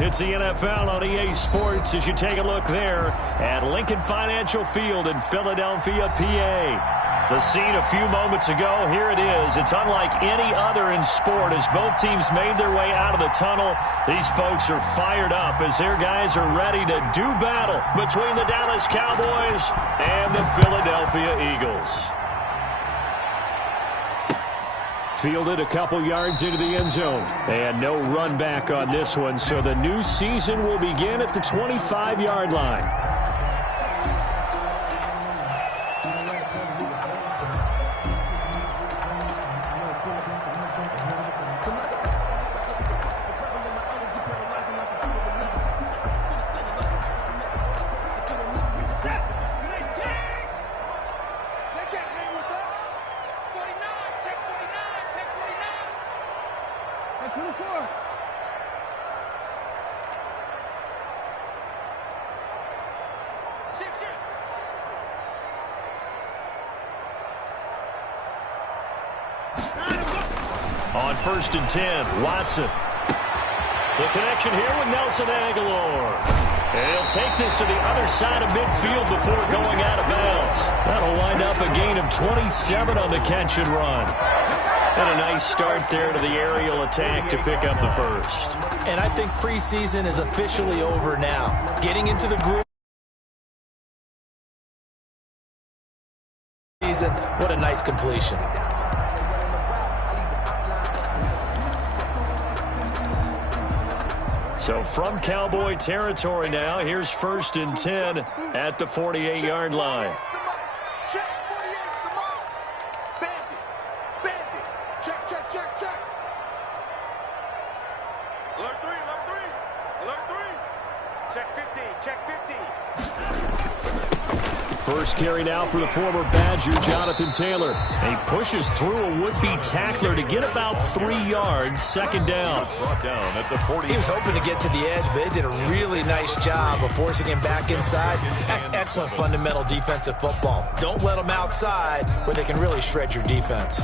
It's the NFL on EA Sports as you take a look there at Lincoln Financial Field in Philadelphia, PA. The scene a few moments ago, here it is. It's unlike any other in sport as both teams made their way out of the tunnel. These folks are fired up as their guys are ready to do battle between the Dallas Cowboys and the Philadelphia Eagles. Fielded a couple yards into the end zone. And no run back on this one, so the new season will begin at the 25-yard line. On 1st and 10, Watson. The connection here with Nelson Aguilar. And he'll take this to the other side of midfield before going out of bounds. That'll wind up a gain of 27 on the catch and run. And a nice start there to the aerial attack to pick up the first. And I think preseason is officially over now. Getting into the group. What a nice completion. So from Cowboy territory now, here's 1st and 10 at the 48-yard line. Check, 48, come on. Bandit. Check. Alert 3. Check 50. First carry now for the former Badger, Jonathan Taylor. And he pushes through a would-be tackler to get about 3 yards, second down. He was hoping to get to the edge, but they did a really nice job of forcing him back inside. That's excellent fundamental defensive football. Don't let them outside where they can really shred your defense.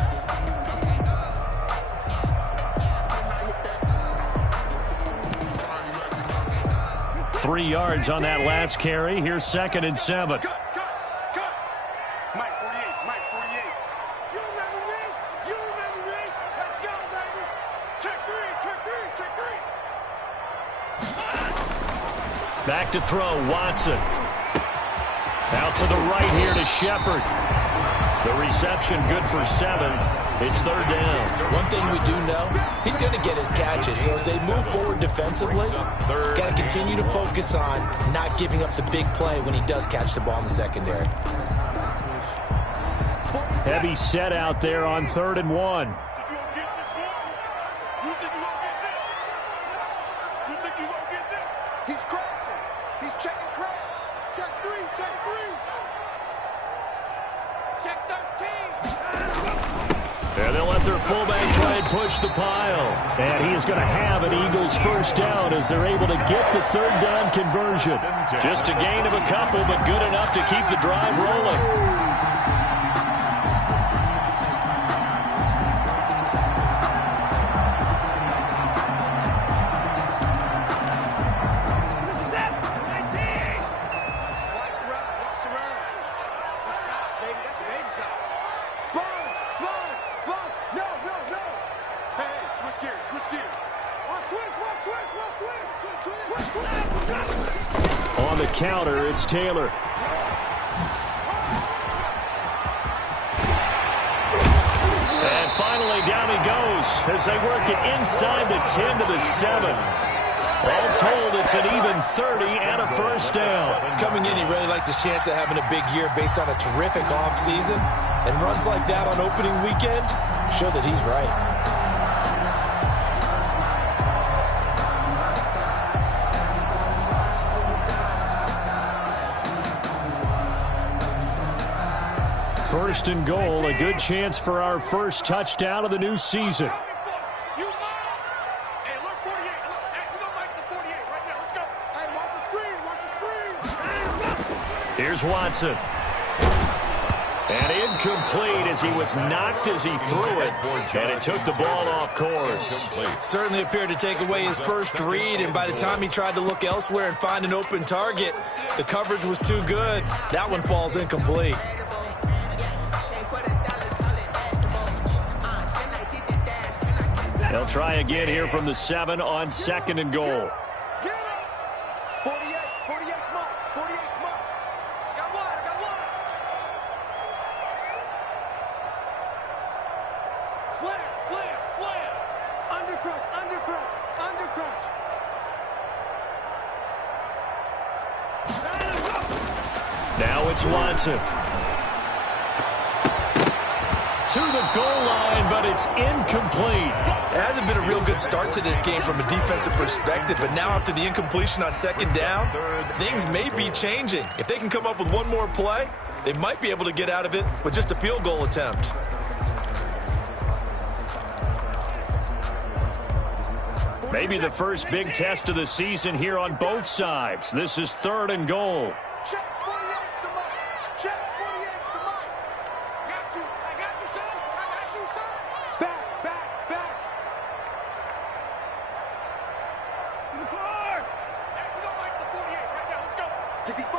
Three yards on that last carry. Here's 2nd and 7. Back to throw, Watson. Out to the right here to Shepard. The reception good for 7. It's 3rd down. One thing we do know, he's going to get his catches. So as they move forward defensively, got to continue to focus on not giving up the big play when he does catch the ball in the secondary. Heavy set out there on 3rd and 1. He's crossing. He's checking cross. Check 3. Check 13. And they'll let their fullback try and push the pile. And he is going to have an Eagles first down as they're able to get the 3rd down conversion. Just a gain of a couple, but good enough to keep the drive rolling. On the counter, it's Taylor. And finally, down he goes as they work it inside the 10 to the 7. All told, it's an even 30 and a first down. Coming in, he really liked his chance of having a big year based on a terrific offseason. And runs like that on opening weekend show that he's right. First and goal, a good chance for our first touchdown of the new season. Watch the screen. Here's Watson. And incomplete as he was knocked as he threw it, and it took the ball off course. Certainly appeared to take away his first read, and by the time he tried to look elsewhere and find an open target, the coverage was too good. That one falls incomplete. They'll try again here from the 7 on 2nd and goal. 48, come on. 48, come on. I got one. Slam. Undercrunch. Now it's Watson. To the goal line, but it's incomplete. It hasn't been a real good start to this game from a defensive perspective, but now after the incompletion on 2nd down, things may be changing. If they can come up with one more play, they might be able to get out of it with just a field goal attempt. Maybe the first big test of the season here on both sides. This is 3rd and goal. Check 48's the mark. Check 48's the mark. I got you, son. Back. To the board. Hey, we don't like the 48 right now. Let's go. 65.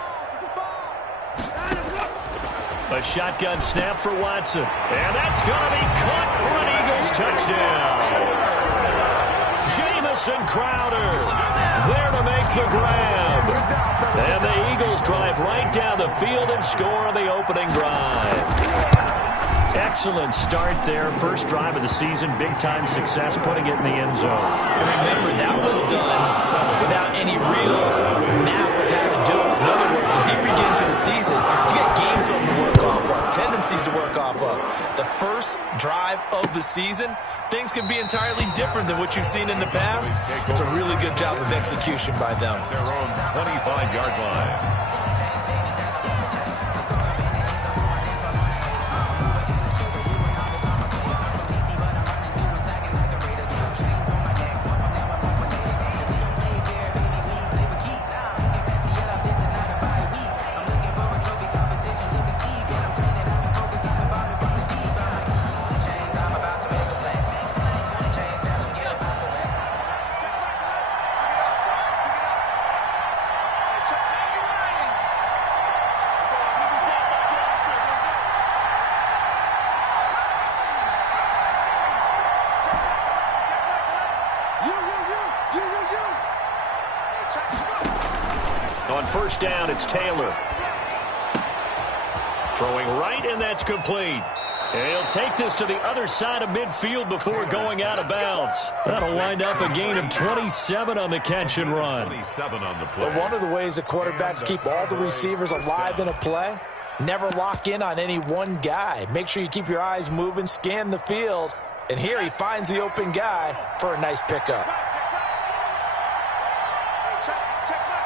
A shotgun snap for Watson. And that's going to be caught for an Eagles touchdown. Jamison Crowder there to make the grab. And the Eagles drive right down the field and score on the opening drive. Excellent start there. First drive of the season. Big-time success putting it in the end zone. And remember, that was done without any real map of how to do it. In other words, the deeper you get into the season, you get game film to work off of, tendencies to work off of. The first drive of the season, things can be entirely different than what you've seen in the past. It's a really good job of execution by them. Their own 25-yard line. On first down, it's Taylor. Throwing right, and that's complete. And he'll take this to the other side of midfield before going out of bounds. That'll wind up a gain of 27 on the catch and run. 27 on the play. But one of the ways that quarterbacks keep all the receivers alive in a play, never lock in on any one guy. Make sure you keep your eyes moving, scan the field. And here he finds the open guy for a nice pickup. Check back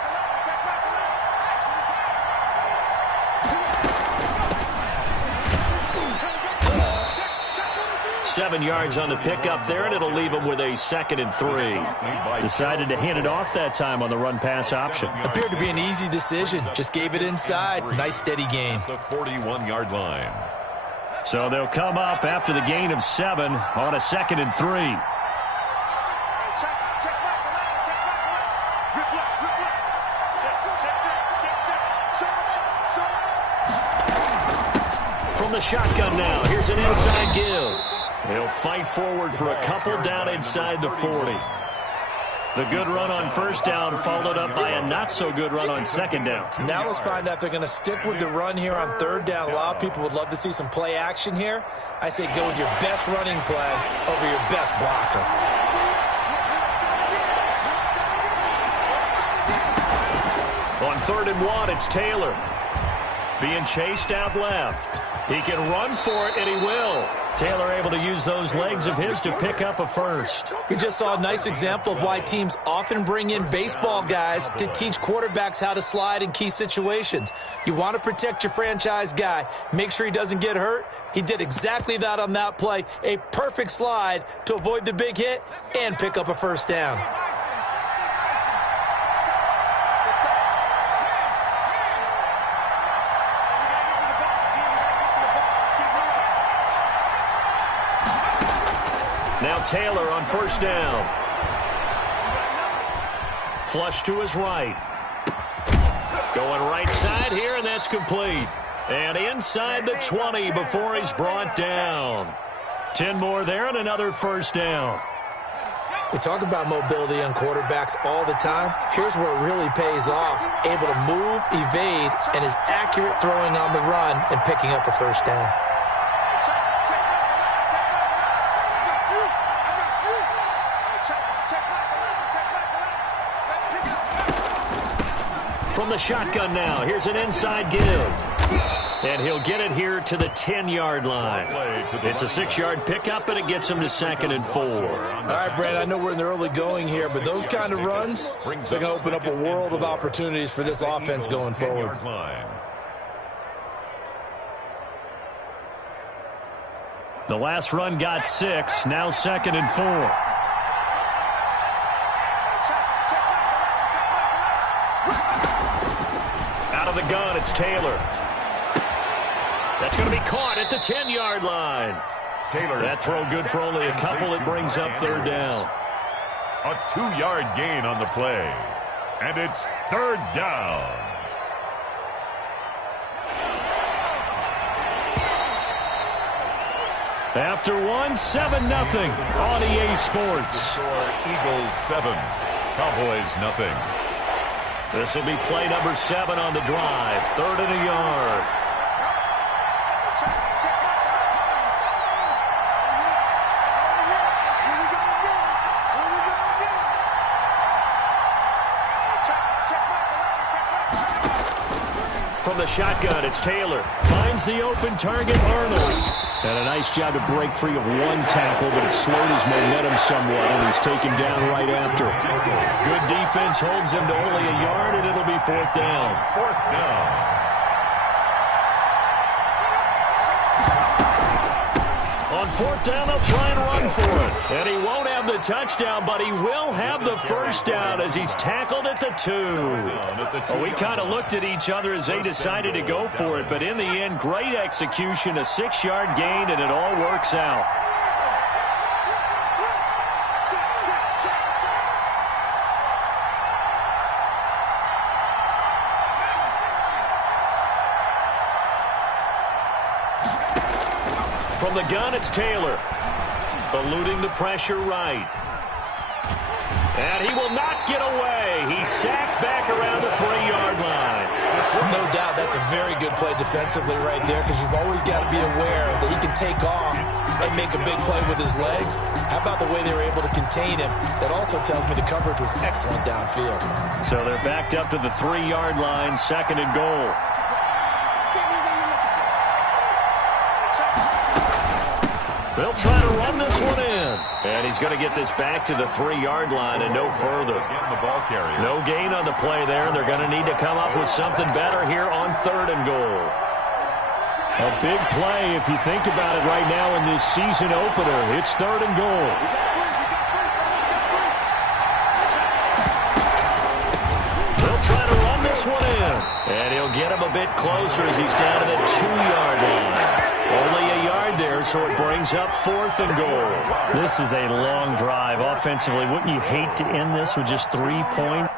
7 yards on the pickup there, and it'll leave him with a 2nd and 3. Decided to hand it off that time on the run-pass option. Appeared to be an easy decision. Just gave it inside. Nice steady gain. The 41-yard line. So they'll come up after the gain of 7 on a 2nd and 3. From the shotgun now, here's an inside give. They'll fight forward for a couple down inside the 40. The good run on first down followed up by a not-so-good run on 2nd down. Now let's find out if they're going to stick with the run here on 3rd down. A lot of people would love to see some play action here. I say go with your best running play over your best blocker. On 3rd and 1, it's Taylor. Being chased out left. He can run for it, and he will. Taylor able to use those legs of his to pick up a first. We just saw a nice example of why teams often bring in baseball guys to teach quarterbacks how to slide in key situations. You want to protect your franchise guy. Make sure he doesn't get hurt. He did exactly that on that play. A perfect slide to avoid the big hit and pick up a first down. Now Taylor on first down. Flush to his right. Going right side here, and that's complete. And inside the 20 before he's brought down. 10 more there and another first down. We talk about mobility on quarterbacks all the time. Here's where it really pays off. Able to move, evade, and is accurate throwing on the run and picking up a first down. From the shotgun now, here's an inside give. And he'll get it here to the 10-yard line. It's a 6-yard pickup, and it gets him to 2nd and 4. All right, Brad, I know we're in the early going here, but those kind of runs, they're going to open up a world of opportunities for this offense going forward. The last run got 6, now 2nd and 4. Out of the gun, it's Taylor. That's going to be caught at the 10-yard line. Taylor. That throw good for only a couple. It brings up 3rd down. A 2-yard gain on the play. And it's 3rd down. After 7-0 on EA Sports. Eagles 7, Cowboys nothing. This will be play number 7 on the drive. 3rd and a yard. From the shotgun, it's Taylor. Finds the open target, Arnold. And a nice job to break free of one tackle, but it slowed his momentum somewhat, and he's taken down right after. Good defense holds him to only a yard, and it'll be 4th down. 4th down. On 4th down, they'll try and run for it. And he won't have the touchdown, but he will have the first down as he's tackled at the 2. Well, we kind of looked at each other as they decided to go for it, but in the end, great execution, a 6-yard gain, and it all works out. From the gun, it's Taylor. Eluding the pressure right. And he will not get away. He's sacked back around the 3-yard line. No doubt that's a very good play defensively right there, because you've always got to be aware that he can take off and make a big play with his legs. How about the way they were able to contain him? That also tells me the coverage was excellent downfield. So they're backed up to the 3-yard line, 2nd and goal. They'll try to run this one in. And he's going to get this back to the 3-yard line and no further. No gain on the play there. They're going to need to come up with something better here on 3rd and goal. A big play if you think about it right now in this season opener. It's 3rd and goal. They'll try to run this one in. And he'll get him a bit closer as he's down to the 2-yard line. Only a yard there, so it brings up 4th and goal. This is a long drive offensively. Wouldn't you hate to end this with just 3 points?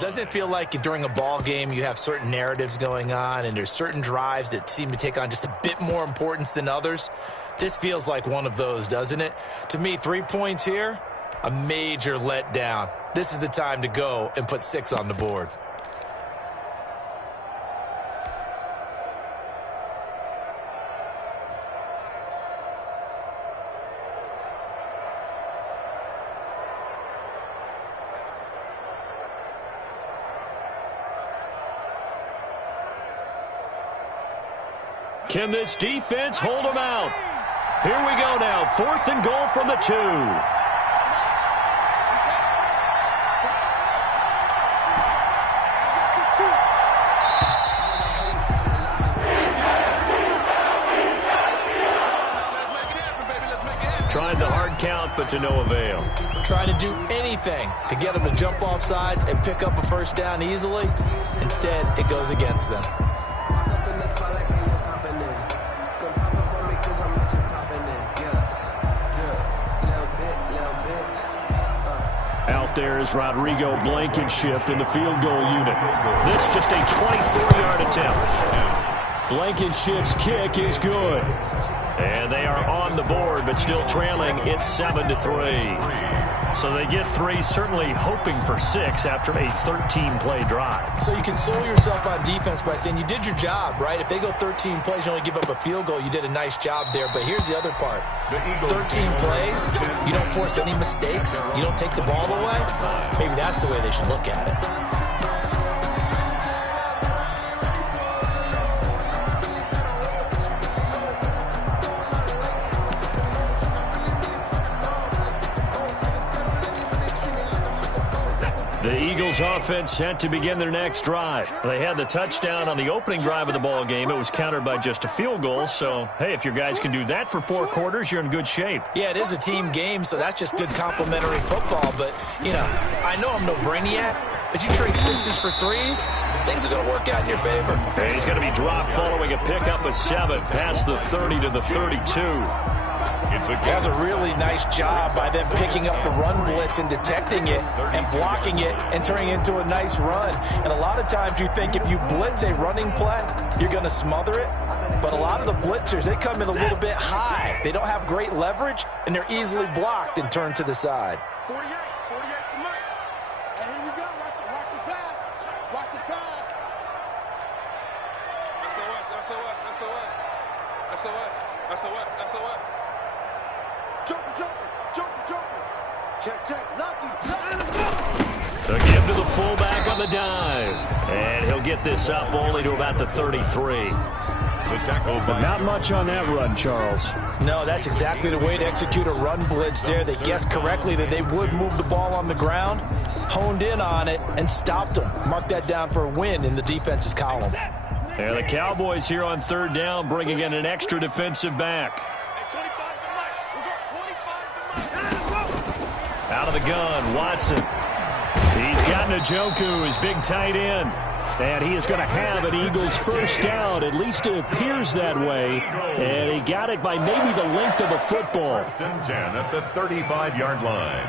Doesn't it feel like during a ball game you have certain narratives going on and there's certain drives that seem to take on just a bit more importance than others? This feels like one of those, doesn't it? To me, 3 points here, a major letdown. This is the time to go and put 6 on the board. Can this defense hold them out? Here we go now. 4th and goal from the 2. Tried the hard count, but to no avail. Trying to do anything to get them to jump off sides and pick up a first down easily. Instead, it goes against them. Out there is Rodrigo Blankenship in the field goal unit. This just a 24-yard attempt. Blankenship's kick is good. And they are on the board, but still trailing. It's 7-3. So they get 3, certainly hoping for 6 after a 13-play drive. So you console yourself on defense by saying you did your job, right? If they go 13 plays, you only give up a field goal, you did a nice job there. But here's the other part. 13 plays, you don't force any mistakes, you don't take the ball away. Maybe that's the way they should look at it. The Eagles offense set to begin their next drive. They had the touchdown on the opening drive of the ball game. It was countered by just a field goal. So, hey, if your guys can do that for 4 quarters, you're in good shape. Yeah, it is a team game, so that's just good complementary football. But, you know, I know I'm no brainiac, but you trade 6s for 3s, things are going to work out in your favor. Hey, he's going to be dropped following a pickup of 7 past the 30 to the 32. That's a really nice job by them picking up the run blitz and detecting it and blocking it and turning it into a nice run. And a lot of times you think if you blitz a running play, you're going to smother it. But a lot of the blitzers, they come in a little bit high. They don't have great leverage, and they're easily blocked and turned to the side. 48 to Mike. And here we go. Watch the pass. Watch the pass. SOS. Jumper. Check. Lucky. The give to the fullback on the dive. And he'll get this up only to about the 33. But not much on that run, Charles. No, that's exactly the way to execute a run blitz there. They guessed correctly that they would move the ball on the ground, honed in on it, and stopped them. Mark that down for a win in the defense's column. And the Cowboys here on 3rd down, bringing in an extra defensive back. Out of the gun, Watson. He's got Njoku, his big tight end. And he is going to have an Eagles first down. At least it appears that way. And he got it by maybe the length of a football. 1st and 10 at the 35-yard line.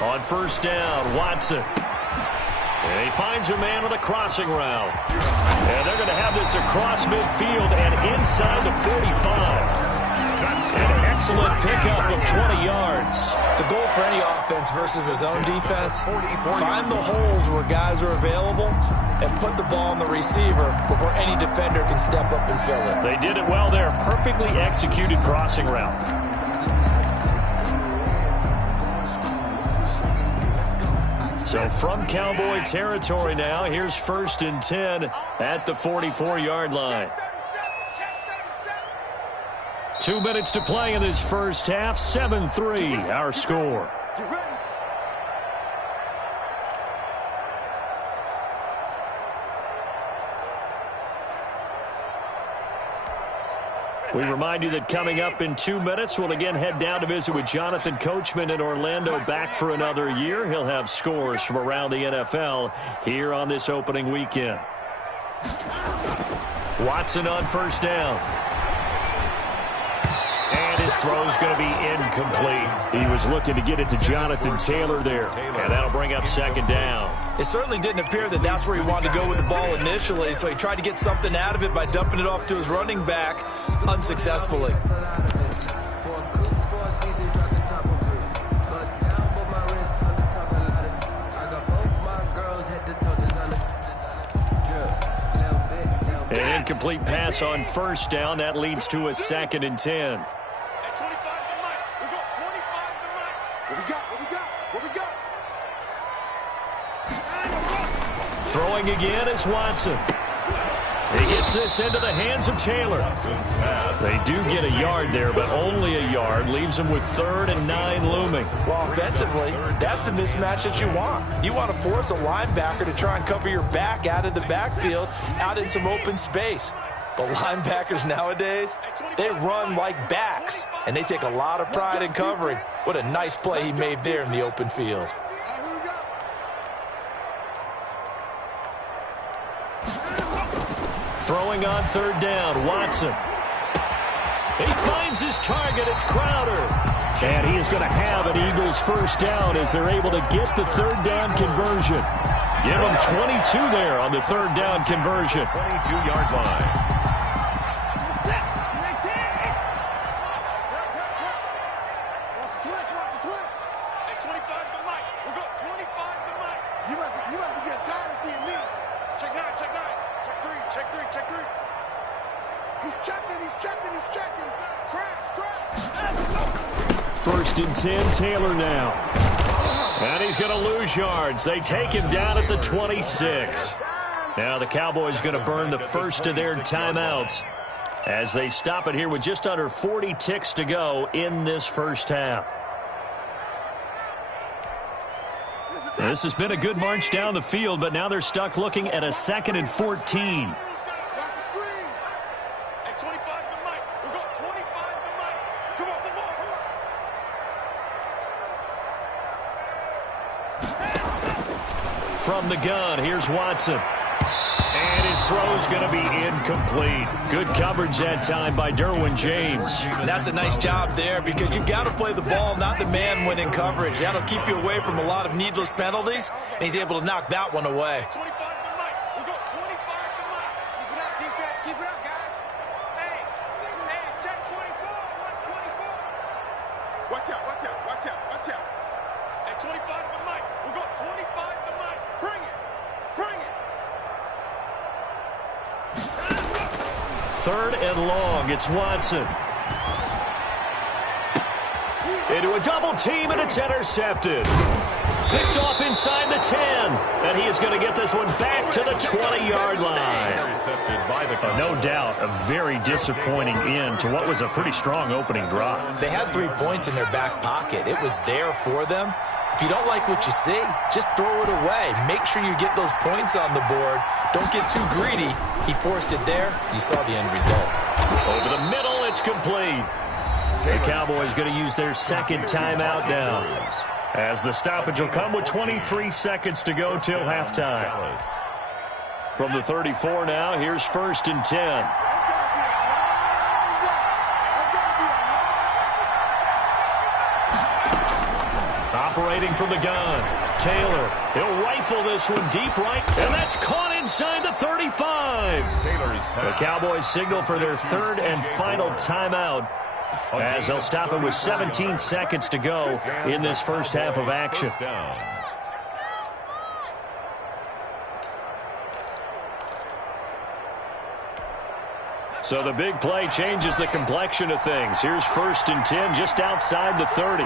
On 1st down, Watson. And he finds a man on a crossing route. And they're going to have this across midfield and inside the 45. An excellent pickup of 20 yards. The goal for any offense versus a zone defense, find the holes where guys are available and put the ball on the receiver before any defender can step up and fill it. They did it well there. Perfectly executed crossing route. So from Cowboy territory now, here's 1st and 10 at the 44-yard line. 2 minutes to play in this first half. 7-3, our score. We remind you that coming up in 2 minutes, we'll again head down to visit with Jonathan Coachman in Orlando, back for another year. He'll have scores from around the NFL here on this opening weekend. Watson on 1st down. And his throw's going to be incomplete. He was looking to get it to Jonathan Taylor there, and that'll bring up 2nd down. It certainly didn't appear that that's where he wanted to go with the ball initially, so he tried to get something out of it by dumping it off to his running back unsuccessfully. An incomplete pass on 1st down. That leads to a 2nd and 10. Throwing again is Watson. He gets this into the hands of Taylor. They do get a yard there, but only a yard. Leaves them with 3rd and 9 looming. Well, offensively, that's the mismatch that you want. You want to force a linebacker to try and cover your back out of the backfield, out in some open space. But linebackers nowadays, they run like backs, and they take a lot of pride in covering. What a nice play he made there in the open field. Throwing on 3rd down, Watson. He finds his target. It's Crowder. And he is going to have an Eagles first down as they're able to get the 3rd down conversion. Give them 22 there on the 3rd down conversion. 22-yard line. First and 10, Taylor now. And he's going to lose yards. They take him down at the 26. Now the Cowboys going to burn the first of their timeouts as they stop it here with just under 40 ticks to go in this first half. This has been a good march down the field, but now they're stuck looking at a 2nd and 14. From the gun, here's Watson. And his throw's going to be incomplete. Good coverage that time by Derwin James. That's a nice job there because you've got to play the ball, not the man when in coverage. That'll keep you away from a lot of needless penalties, and he's able to knock that one away. Watch out, watch out, watch out, watch out. At 25 to the mic. We'll go 25 to the mic. Bring it. Bring it. 3rd and long. It's Watson. Into a double team, and it's intercepted. Picked off inside the 10. And he is going to get this one back to the 20-yard line. Intercepted by the no doubt, a very disappointing end to what was a pretty strong opening drive. They had 3 points in their back pocket. It was there for them. If you don't like what you see, just throw it away. Make sure you get those points on the board. Don't get too greedy. He forced it there. You saw the end result. Over the middle, it's complete. The Cowboys going to use their 2nd timeout now, as the stoppage will come with 23 seconds to go till halftime. From the 34 now, here's 1st and 10. Operating from the gun, Taylor. He'll rifle this one deep right, and that's caught inside the 35. The Cowboys signal for their 3rd and final timeout, as they'll stop it with 17 seconds to go in this first half of action. So the big play changes the complexion of things. Here's 1st and 10 just outside the 30.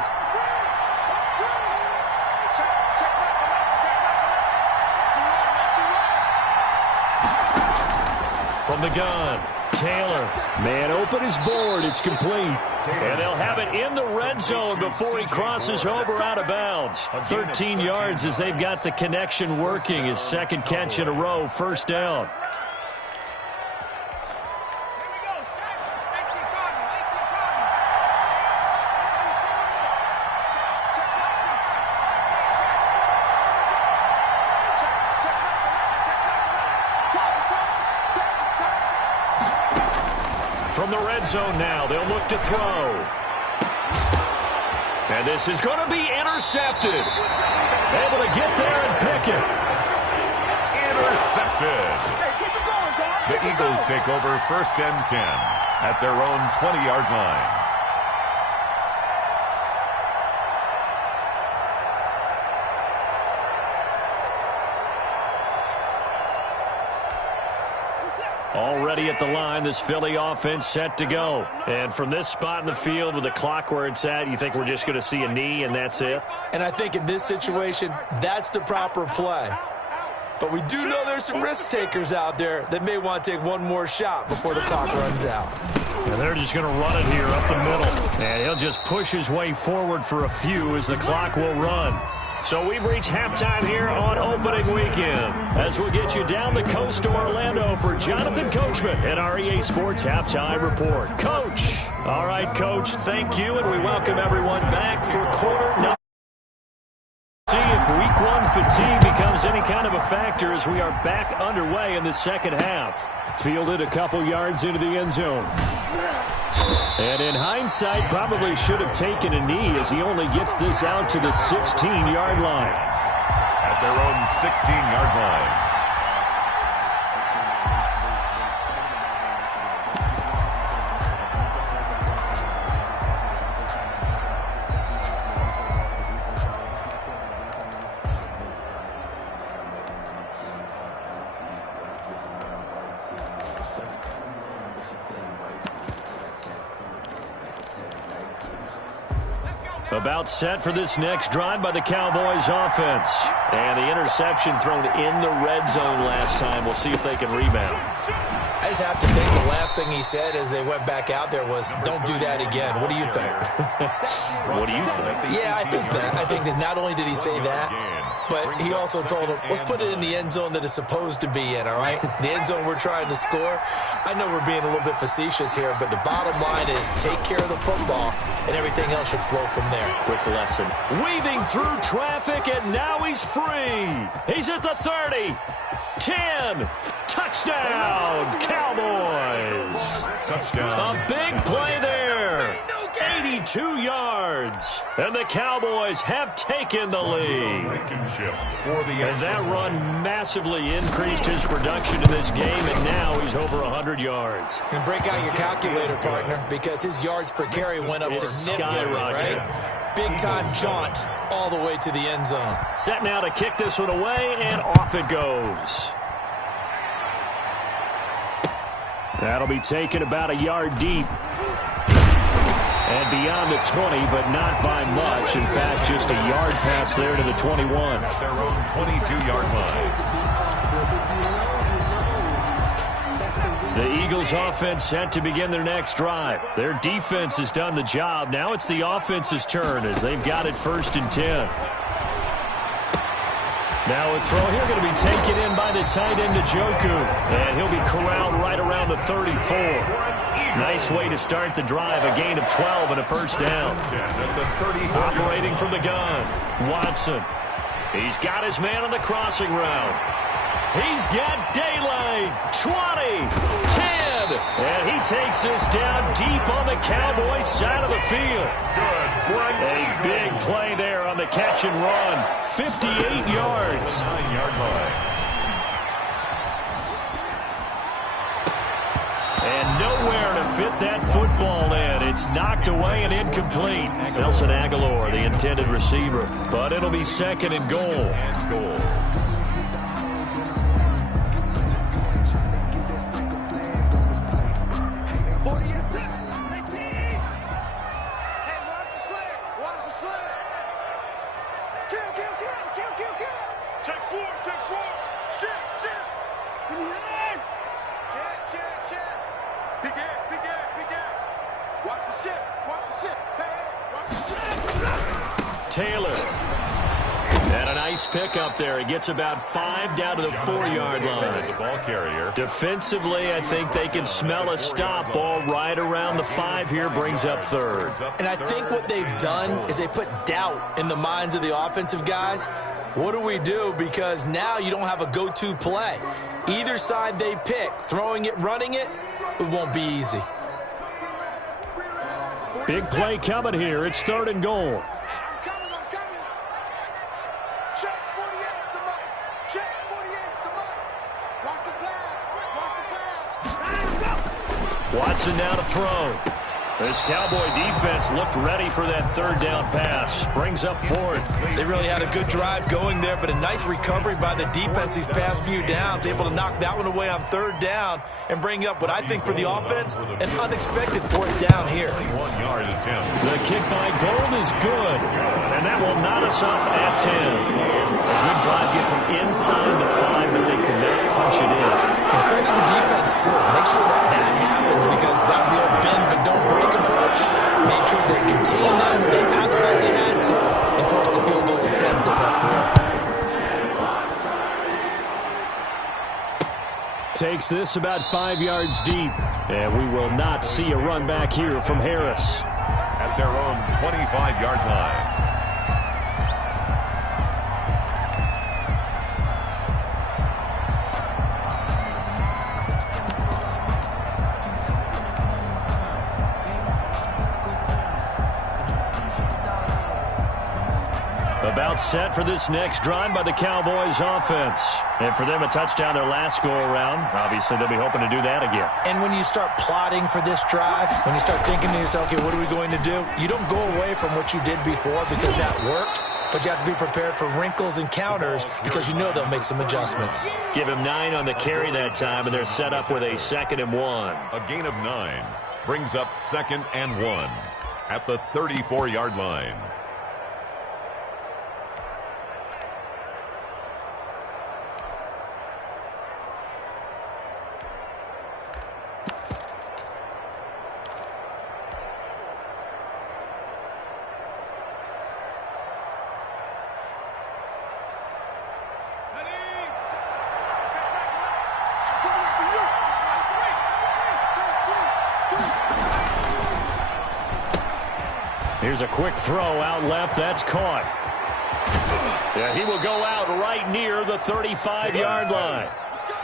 From the gun, Taylor. Man open is board. It's complete. And they'll have it in the red zone before he crosses over out of bounds. 13 yards as they've got the connection working. His 2nd catch in a row, 1st down. From the red zone now, they'll look to throw. And this is going to be intercepted. Able to get there and pick it. Intercepted. The Eagles take over 1st and 10 at their own 20-yard line. Already at the line, this Philly offense set to go. And from this spot in the field with the clock where it's at, you think we're just going to see a knee and that's it? And I think in this situation, that's the proper play. But we do know there's some risk takers out there that may want to take one more shot before the clock runs out. And they're just going to run it here up the middle. And he'll just push his way forward for a few as the clock will run. So we've reached halftime here on opening weekend, as we'll get you down the coast to Orlando for Jonathan Coachman at our EA Sports Halftime Report. Coach. All right, Coach, thank you, and we welcome everyone back for quarter number. See if week one fatigue becomes any kind of a factor as we are back underway in the second half. Fielded a couple yards into the end zone. And in hindsight, probably should have taken a knee as he only gets this out to the 16-yard line. At their own 16-yard line. About set for this next drive by the Cowboys offense. And the interception thrown in the red zone last time. We'll see if they can rebound. I just have to think the last thing he said as they went back out there was, don't do that again. What do you think? What do you think? Yeah, I think that. I think that not only did he say that, but he also told him, let's put it in the end zone that it's supposed to be in, all right? The end zone we're trying to score. I know we're being a little bit facetious here, but the bottom line is take care of the football, and everything else should flow from there. Quick lesson. Weaving through traffic, and now he's free. He's at the 30. 10. Touchdown, Cowboys. Touchdown. A big play there. 82 yards. And the Cowboys have taken the lead. And that run massively increased his production in this game, and now he's over 100 yards. And break out your calculator, partner, because his yards per carry went up significantly, right? Big-time jaunt all the way to the end zone. Set now to kick this one away, and off it goes. That'll be taken about a yard deep. And beyond the 20, but not by much. In fact, just a yard pass there to the 21. At their own 22-yard line. The Eagles offense set to begin their next drive. Their defense has done the job. Now it's the offense's turn as they've got it 1st and 10. Now a throw here going to be taken in by the tight end Njoku. And he'll be corralled right around the 34. Nice way to start the drive. A gain of 12 and a first down. Operating from the gun. Watson. He's got his man on the crossing route. He's got daylight. 20. 10. And he takes this down deep on the Cowboys side of the field. A big play there on the catch and run. 58 yards. 9-yard line. And nowhere to fit that football in. It's knocked away and incomplete. Nelson Aguilar, the intended receiver. But it'll be 2nd and goal. Taylor. And a nice pick up there. He gets about 5 down to the 4-yard line. The ball carrier. Defensively, I think they can smell a stop. Ball right around the 5 here, brings up 3rd. And I think what they've done is they put doubt in the minds of the offensive guys. What do we do? Because now you don't have a go-to play. Either side they pick, throwing it, running it, it won't be easy. Big play coming here. It's 3rd and goal. Watson now to throw. This Cowboy defense looked ready for that 3rd down pass. Brings up 4th. They really had a good drive going there, but a nice recovery by the defense these past few downs. Able to knock that one away on 3rd down and bring up what I think for the offense, an unexpected 4th down here. 1-yard attempt. The kick by Gold is good. And that will knot us up at 10. A good drive gets them inside the 5, but they could not punch it in. And credit the defense, too. Make sure that happens because that was the old bend but don't break approach. Made sure they contained them where they absolutely had to and forced the field goal attempt that went through. Takes this about 5 yards deep. And we will not see a run back here from Harris. At their own 25-yard line. About set for this next drive by the Cowboys offense. And for them, a touchdown their last go-around. Obviously, they'll be hoping to do that again. And when you start plotting for this drive, when you start thinking to yourself, okay, what are we going to do? You don't go away from what you did before because that worked, but you have to be prepared for wrinkles and counters because you know they'll make some adjustments. Give him 9 on the carry that time, and they're set up with a 2nd and 1. A gain of 9 brings up 2nd and 1 at the 34-yard line. Here's a quick throw out left. That's caught. Yeah, he will go out right near the 35-yard line.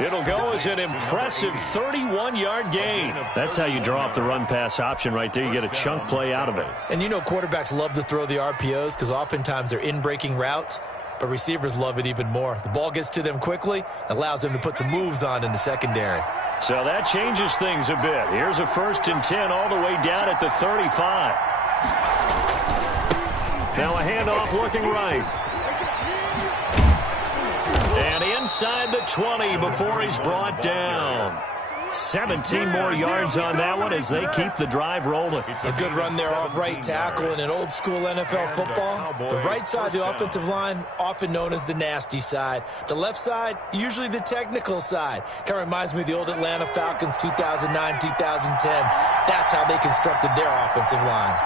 It'll go as an impressive 31-yard gain. That's how you draw up the run-pass option right there. You get a chunk play out of it. And you know quarterbacks love to throw the RPOs because oftentimes they're in-breaking routes, but receivers love it even more. The ball gets to them quickly, allows them to put some moves on in the secondary. So that changes things a bit. Here's a 1st and 10 all the way down at the 35. Now a handoff looking right. And inside the 20 before he's brought down. 17 more yards on that one as they keep the drive rolling. A good run there off right tackle in an old-school NFL football. The right side of the offensive line, often known as the nasty side. The left side, usually the technical side. Kind of reminds me of the old Atlanta Falcons 2009, 2010. That's how they constructed their offensive line.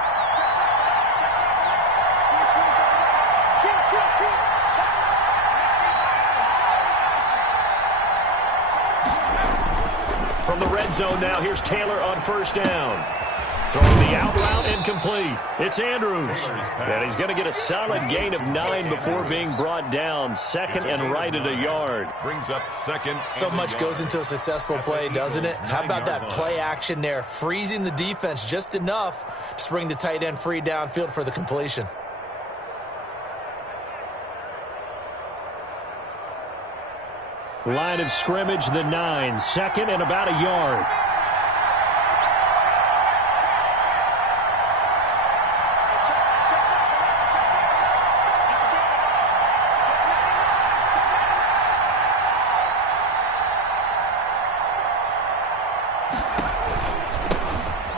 From the red zone now, here's Taylor on 1st down. Throwing the out route incomplete. It's Andrews. And he's going to get a solid gain of 9 before being brought down. 2nd and right at a yard. Brings up 2nd. So much goes into a successful play, doesn't it? How about that play action there? Freezing the defense just enough to bring the tight end free downfield for the completion. Line of scrimmage, the 9. 2nd and about a yard.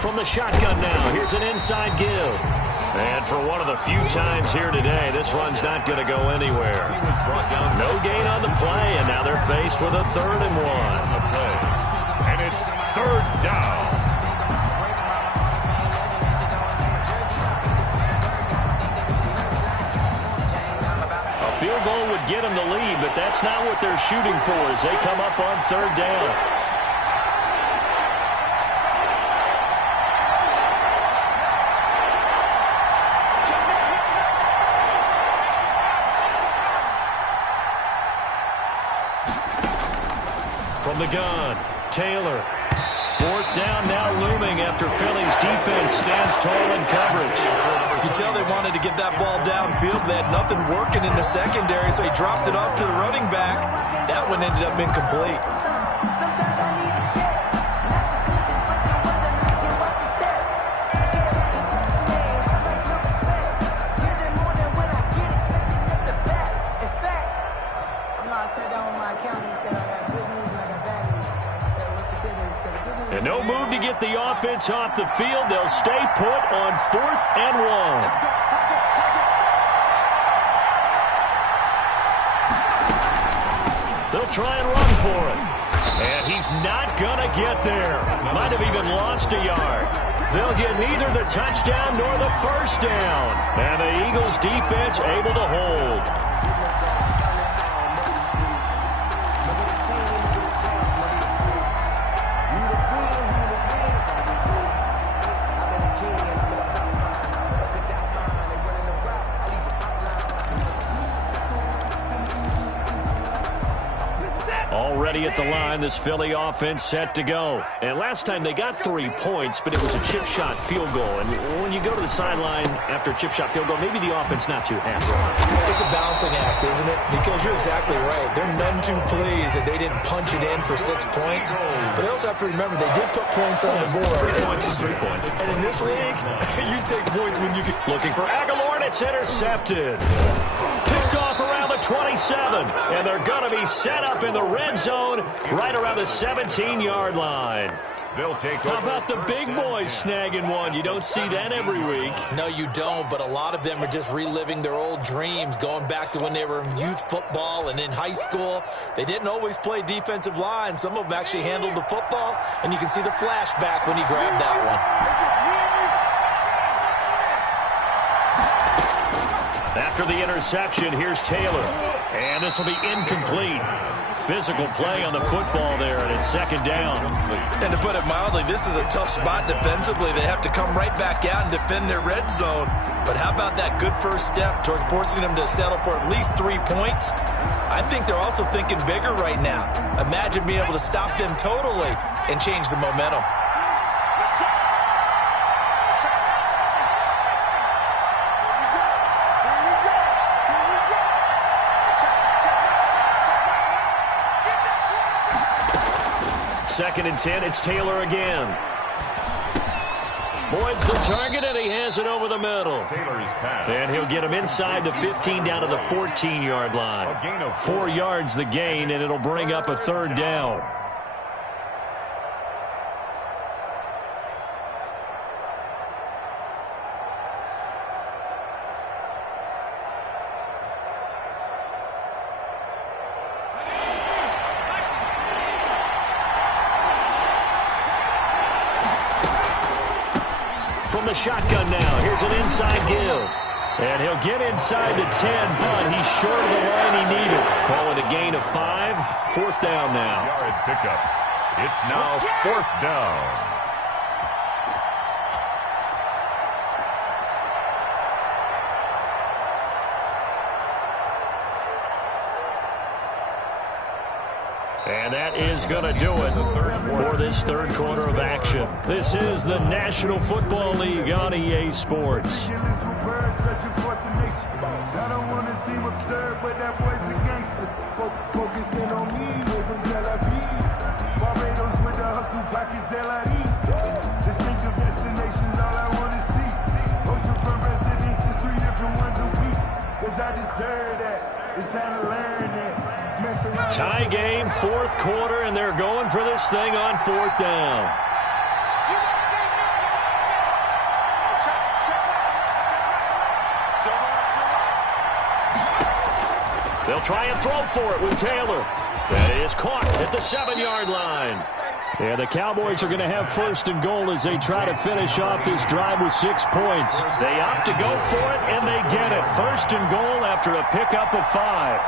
From the shotgun now, here's an inside give. And for one of the few times here today, this run's not going to go anywhere. No gain on the play, and now they're faced with a 3rd and 1. And it's 3rd down. A field goal would get them the lead, but that's not what they're shooting for as they come up on 3rd down. From the gun, Taylor. 4th down now looming after Philly's defense stands tall in coverage. You tell they wanted to get that ball downfield. They had nothing working in the secondary, so he dropped it off to the running back. That one ended up incomplete. And no move to get the offense off the field. They'll stay put on 4th and 1. try and run for it. And he's not going to get there. Might have even lost a yard. They'll get neither the touchdown nor the first down. And the Eagles defense able to hold. Already at the line, this Philly offense set to go. And last time they got 3 points, but it was a chip shot field goal. And when you go to the sideline after a chip shot field goal, maybe the offense not too happy. It's a balancing act, isn't it? Because you're exactly right. They're none too pleased that they didn't punch it in for 6 points. But they also have to remember they did put points on the board. 3 points is 3 points. And in this league, you take points when you can. Looking for Aguilar, and it's intercepted. Picked off around the 27. And they're going to be set up in the red zone right around the 17-yard line. They'll take How about the big boys snagging one? You don't see that every week. No, you don't, but a lot of them are just reliving their old dreams, going back to when they were in youth football and in high school. They didn't always play defensive line. Some of them actually handled the football, and you can see the flashback when he grabbed that one. After the interception, here's Taylor. And this will be incomplete. Physical play on the football there, and it's second down. And to put it mildly, this is a tough spot defensively. They have to come right back out and defend their red zone. But how about that good first step towards forcing them to settle for at least 3 points? I think they're also thinking bigger right now. Imagine being able to stop them totally and change the momentum. Second and 10, it's Taylor again. Boyd's the target, and he has it over the middle. Taylor's pass. And he'll get him inside the 15 down to the 14-yard line. A gain of 4 yards the gain, and it'll bring up a third down. From the shotgun now, here's an inside give. And he'll get inside the 10, but he's short of the line he needed. Call it a gain of 5. 4th down now. Yard pickup. It's now 4th down. And that is going to do it for this third quarter of action. This is the National Football League on EA Sports. I don't want to seem absurd, but that boy's a gangster. Focusing on me, way from Tel Aviv. Barbados with the hustle, pockets LIDs. Distinctive destinations, all I want to see. Oceanfront residences, 3 different ones a week. Cause I deserve that. It's time to learn that. Tie game, 4th quarter, and they're going for this thing on 4th down. They'll try and throw for it with Taylor. That is caught at the 7-yard line. And the Cowboys are going to have 1st and goal as they try to finish off this drive with 6 points. They opt to go for it, and they get it. 1st and goal after a pickup of 5.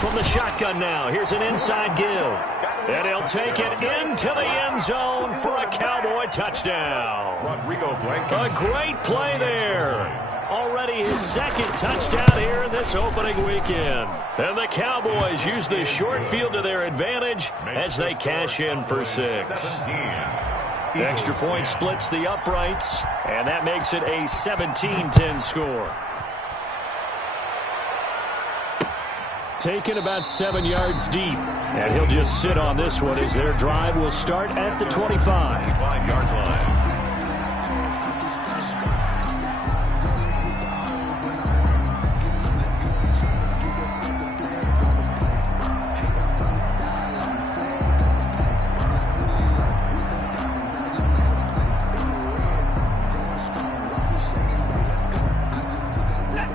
From the shotgun now, here's an inside give. And he'll take it into the end zone for a Cowboy touchdown. Rodrigo Blanco. A great play there. Already his 2nd touchdown here in this opening weekend. And the Cowboys use this short field to their advantage as they cash in for 6. The extra point splits the uprights, and that makes it a 17-10 score. Taken about 7 yards deep, and he'll just sit on this one as their drive will start at the 25. 25-yard line.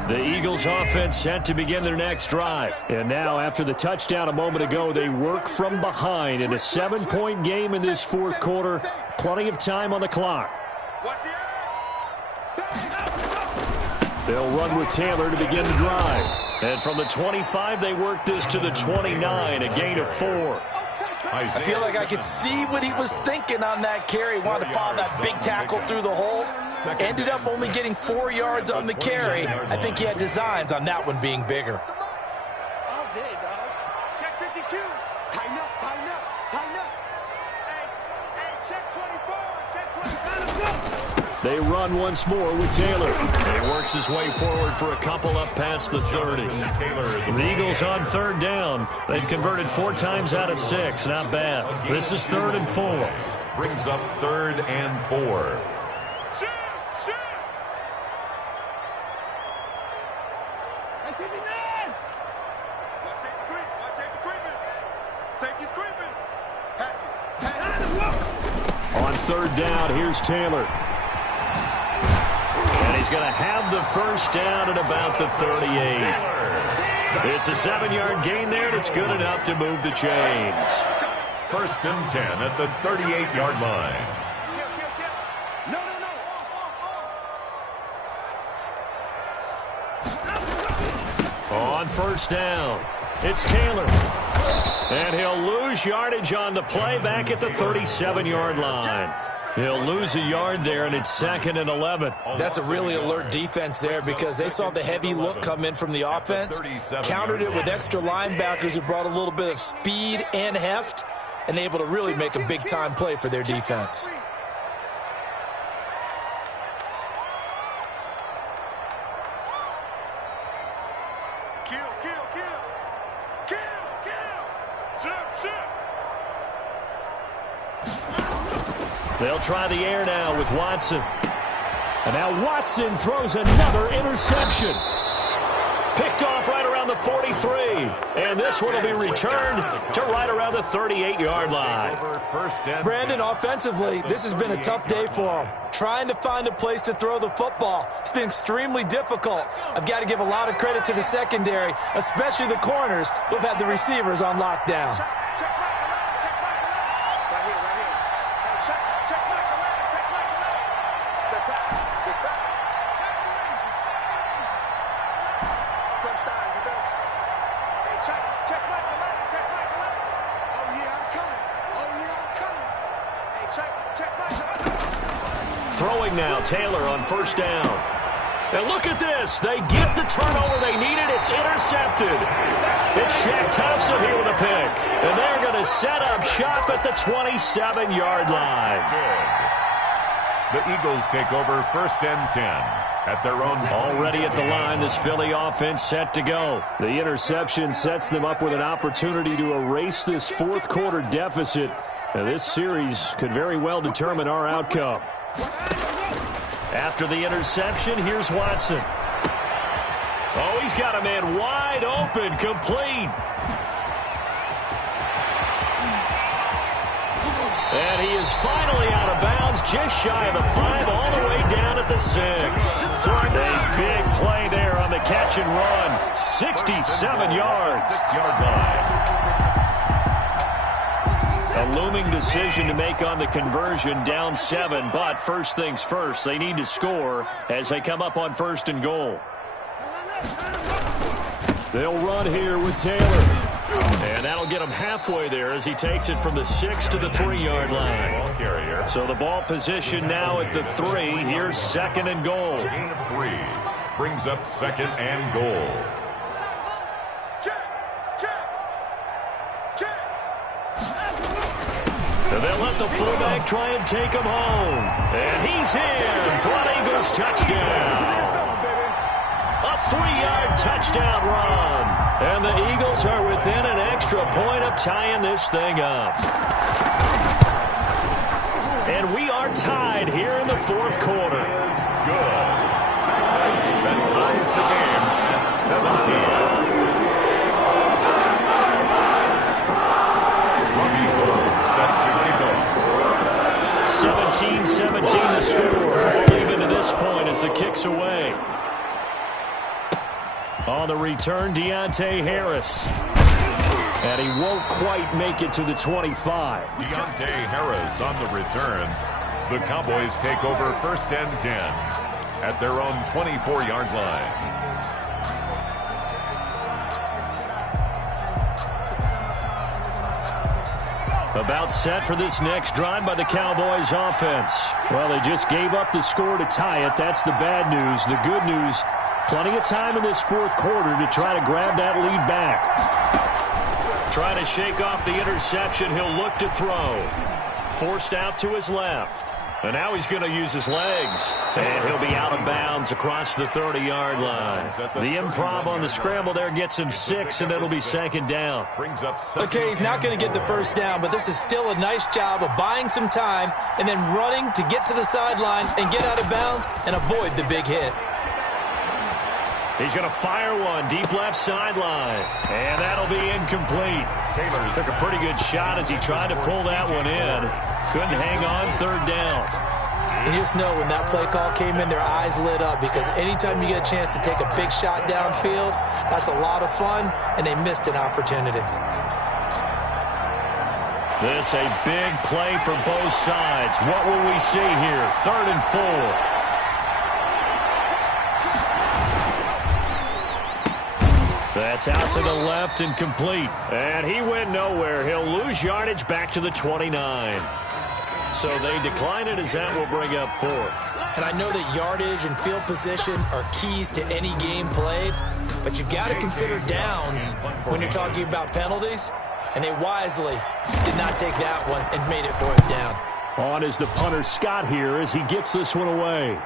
The Eagles offense set to begin their next drive. And now, after the touchdown a moment ago, they work from behind in a 7-point game in this fourth quarter. Plenty of time on the clock. They'll run with Taylor to begin the drive. And from the 25, they work this to the 29, a gain of 4. I feel like I could see what he was thinking on that carry. Wanted to follow that big tackle through the hole. Ended up only getting 4 yards on the carry. I think he had designs on that one being bigger. Check 52. Tighten up, tighten up, tighten up. Hey, check 24, check 25. They run once more with Taylor. He works his way forward for a couple up past the 30. The Eagles on third down. They've converted 4 times out of 6. Not bad. This is 3rd and 4. Brings up 3rd and 4. On third down, here's Taylor. And he's going to have the first down at about the 38. It's a 7-yard gain there, and it's good enough to move the chains. 1st and 10 at the 38-yard line. On first down, it's Taylor. And he'll lose yardage on the play back at the 37-yard line. He'll lose a yard there, and it's 2nd and 11. That's a really alert defense there because they saw the heavy look come in from the offense, countered it with extra linebackers who brought a little bit of speed and heft, and able to really make a big-time play for their defense. They'll try the air now with Watson. And now Watson throws another interception. Picked off right around the 43. And this one will be returned to right around the 38-yard line. Brandon, offensively, this has been a tough day for him. Trying to find a place to throw the football. It's been extremely difficult. I've got to give a lot of credit to the secondary, especially the corners who've had the receivers on lockdown. Throwing now, Taylor on first down. And look at this. They get the turnover they needed. It's intercepted. It's Shaq Thompson here with a pick. And they're going to set up shop at the 27-yard line. The Eagles take over 1st and 10 at their own. Already at the line, this Philly offense set to go. The interception sets them up with an opportunity to erase this fourth quarter deficit. Now, this series could very well determine our outcome. After the interception, here's Watson. Oh, he's got a man wide open, complete. And he is finally out of bounds, just shy of the 5, all the way down at the 6. A big play there on the catch and run. 67 yards. 6-yard line. A looming decision to make on the conversion, down 7. But first things first, they need to score as they come up on 1st and goal. They'll run here with Taylor. And that'll get him halfway there as he takes it from the 6 to the 3-yard line. So the ball position now at the 3. Here's 2nd and goal. Gain of 3 brings up 2nd and goal. They'll let the fullback try and take him home. And he's in for an Eagles touchdown. A 3-yard touchdown run. And the Eagles are within an extra point of tying this thing up. And we are tied here in the fourth quarter. Good. That ties the game at 17. Set to kick off. 17-17 the score. We'll leave into this point as the kick's away. On the return, Deontay Harris. And he won't quite make it to the 25. Deontay Harris on the return. The Cowboys take over 1st and 10 at their own 24-yard line. About set for this next drive by the Cowboys offense. Well, they just gave up the score to tie it. That's the bad news. The good news, plenty of time in this 4th quarter to try to grab that lead back. Trying to shake off the interception. He'll look to throw. Forced out to his left. And now he's going to use his legs. And he'll be out of bounds across the 30-yard line. The improv on the scramble there gets him 6, and it'll be 2nd down. Okay, he's not going to get the 1st down, but this is still a nice job of buying some time and then running to get to the sideline and get out of bounds and avoid the big hit. He's going to fire one deep left sideline, and that'll be incomplete. Taylor took a pretty good shot as he tried to pull that one in. Couldn't hang on, 3rd down. And you just know when that play call came in, their eyes lit up, because anytime you get a chance to take a big shot downfield, that's a lot of fun, and they missed an opportunity. This a big play for both sides. What will we see here? 3rd and 4. That's out to the left and complete. And he went nowhere. He'll lose yardage back to the 29. So they decline it as that will bring up 4th. And I know that yardage and field position are keys to any game played, but you've got to consider downs when you're talking about penalties. And they wisely did not take that one and made it 4th down. On is the punter Scott here as he gets this one away.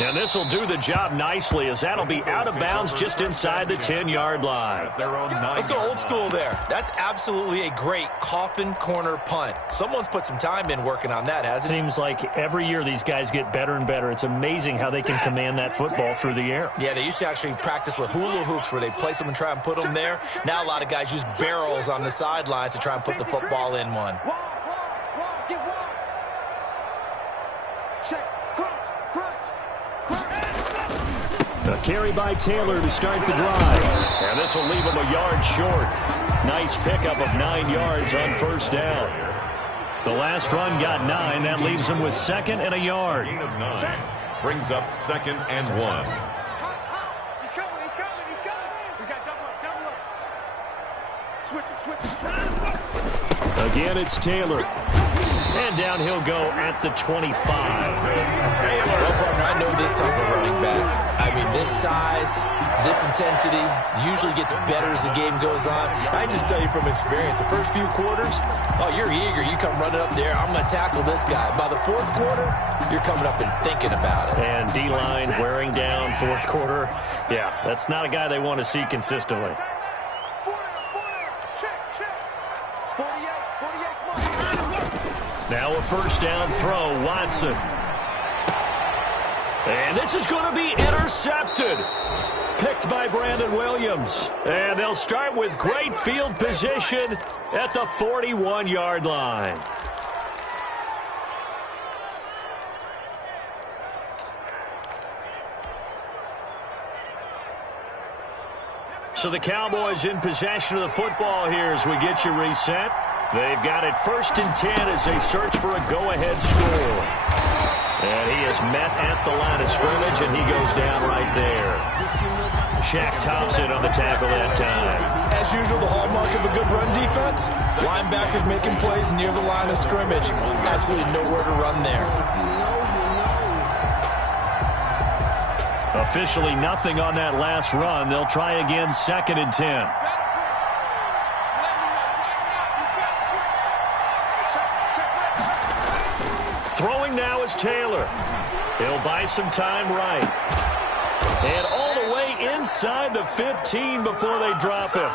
And this will do the job nicely as that'll be out of bounds just inside the 10-yard line. Let's go old school there. That's absolutely a great coffin corner punt. Someone's put some time in working on that, hasn't it? Seems like every year these guys get better and better. It's amazing how they can command that football through the air. Yeah, they used to actually practice with hula hoops where they place them and try and put them there. Now a lot of guys use barrels on the sidelines to try and put the football in one. A carry by Taylor to start the drive. And this will leave him a yard short. Nice pickup of 9 yards on 1st down. The last run got 9. That leaves him with 2nd and a yard. Gain of 9 brings up 2nd and 1. He's coming. We got double up. Switch. Again, it's Taylor. And down he'll go at the 25. Well, partner, I know this type of running back. I mean, this size, this intensity usually gets better as the game goes on. I just tell you from experience, the first few quarters, oh, you're eager. You come running up there. I'm going to tackle this guy. By the 4th quarter, you're coming up and thinking about it. And D-line wearing down 4th quarter. Yeah, that's not a guy they want to see consistently. Now a 1st down throw, Watson. And this is going to be intercepted. Picked by Brandon Williams. And they'll start with great field position at the 41-yard line. So the Cowboys in possession of the football here as we get you reset. They've got it 1st and 10 as they search for a go-ahead score. And he is met at the line of scrimmage, and he goes down right there. Shaq Thompson on the tackle that time. As usual, the hallmark of a good run defense, linebackers making plays near the line of scrimmage. Absolutely nowhere to run there. Officially nothing on that last run. They'll try again 2nd and 10. Throwing now is Taylor. He'll buy some time right. And all the way inside the 15 before they drop him.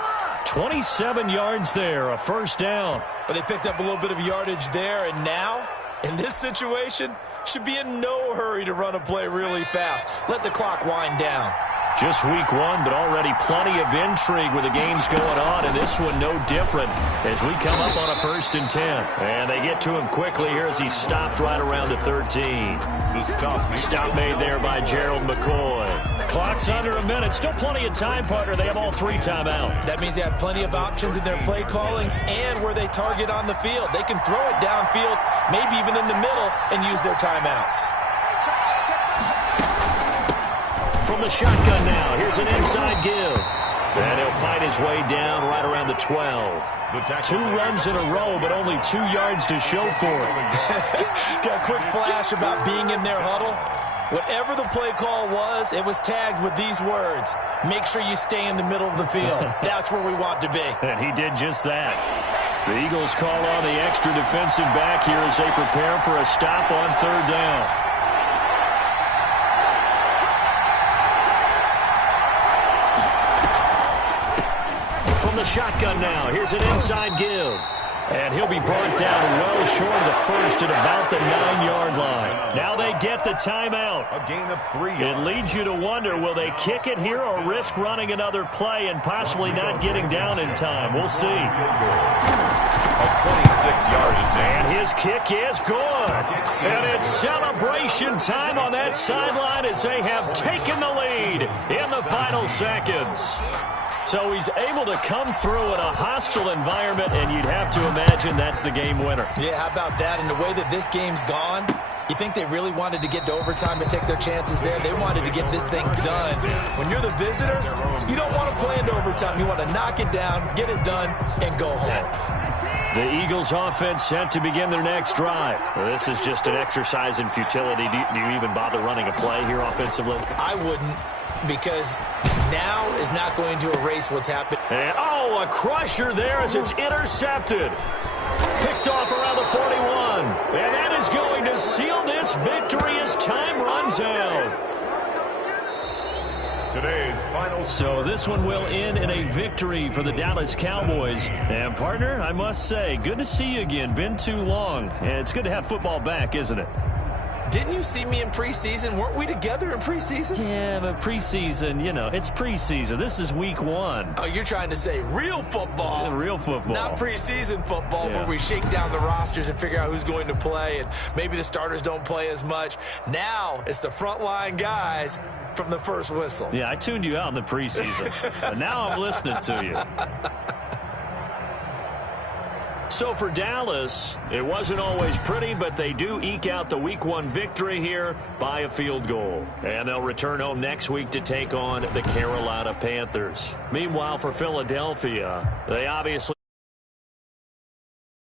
27 yards there, a 1st down. But they picked up a little bit of yardage there, and now, in this situation, should be in no hurry to run a play really fast. Let the clock wind down. Just week 1, but already plenty of intrigue with the games going on, and this one no different as we come up on a 1st and 10. And they get to him quickly here as he stopped right around the 13. The stop made there by Gerald McCoy. Clock's under a minute. Still plenty of time, partner. They have all 3 timeouts. That means they have plenty of options in their play calling and where they target on the field. They can throw it downfield, maybe even in the middle, and use their timeouts. From the shotgun now, here's an inside give. And he'll find his way down right around the 12. 2 runs in a row, but only 2 yards to show for it. Got a quick flash about being in their huddle. Whatever the play call was, it was tagged with these words: make sure you stay in the middle of the field. That's where we want to be. And he did just that. The Eagles call on the extra defensive back here as they prepare for a stop on 3rd down. From the shotgun now, here's an inside give. And he'll be brought down well short of the first at about the 9-yard line. Now they get the timeout. A gain of 3. It leads you to wonder, will they kick it here or risk running another play and possibly not getting down in time? We'll see. A 26-yard attempt. And his kick is good. And it's celebration time on that sideline as they have taken the lead in the final seconds. So he's able to come through in a hostile environment, and you'd have to imagine that's the game winner. Yeah, how about that? And the way that this game's gone, you think they really wanted to get to overtime and take their chances there? They wanted to get this thing done. When you're the visitor, you don't want to play into overtime. You want to knock it down, get it done, and go home. The Eagles offense set to begin their next drive. Well, this is just an exercise in futility. Do you even bother running a play here offensively? I wouldn't, because now is not going to erase what's happened. And, a crusher there as it's intercepted. Picked off around the 41. And that is going to seal this victory as time runs out. Today's final. So this one will end in a victory for the Dallas Cowboys. And, partner, I must say, good to see you again. Been too long. And it's good to have football back, isn't it? Didn't you see me in preseason? Weren't we together in preseason? Yeah, but preseason, it's preseason. This is week 1. Oh, you're trying to say real football. Yeah, real football. Not preseason football, Yeah. where we shake down the rosters and figure out who's going to play, and maybe the starters don't play as much. Now it's the frontline guys from the first whistle. Yeah, I tuned you out in the preseason. But now I'm listening to you. So for Dallas, it wasn't always pretty, but they do eke out the Week 1 victory here by a field goal. And they'll return home next week to take on the Carolina Panthers. Meanwhile, for Philadelphia, they obviously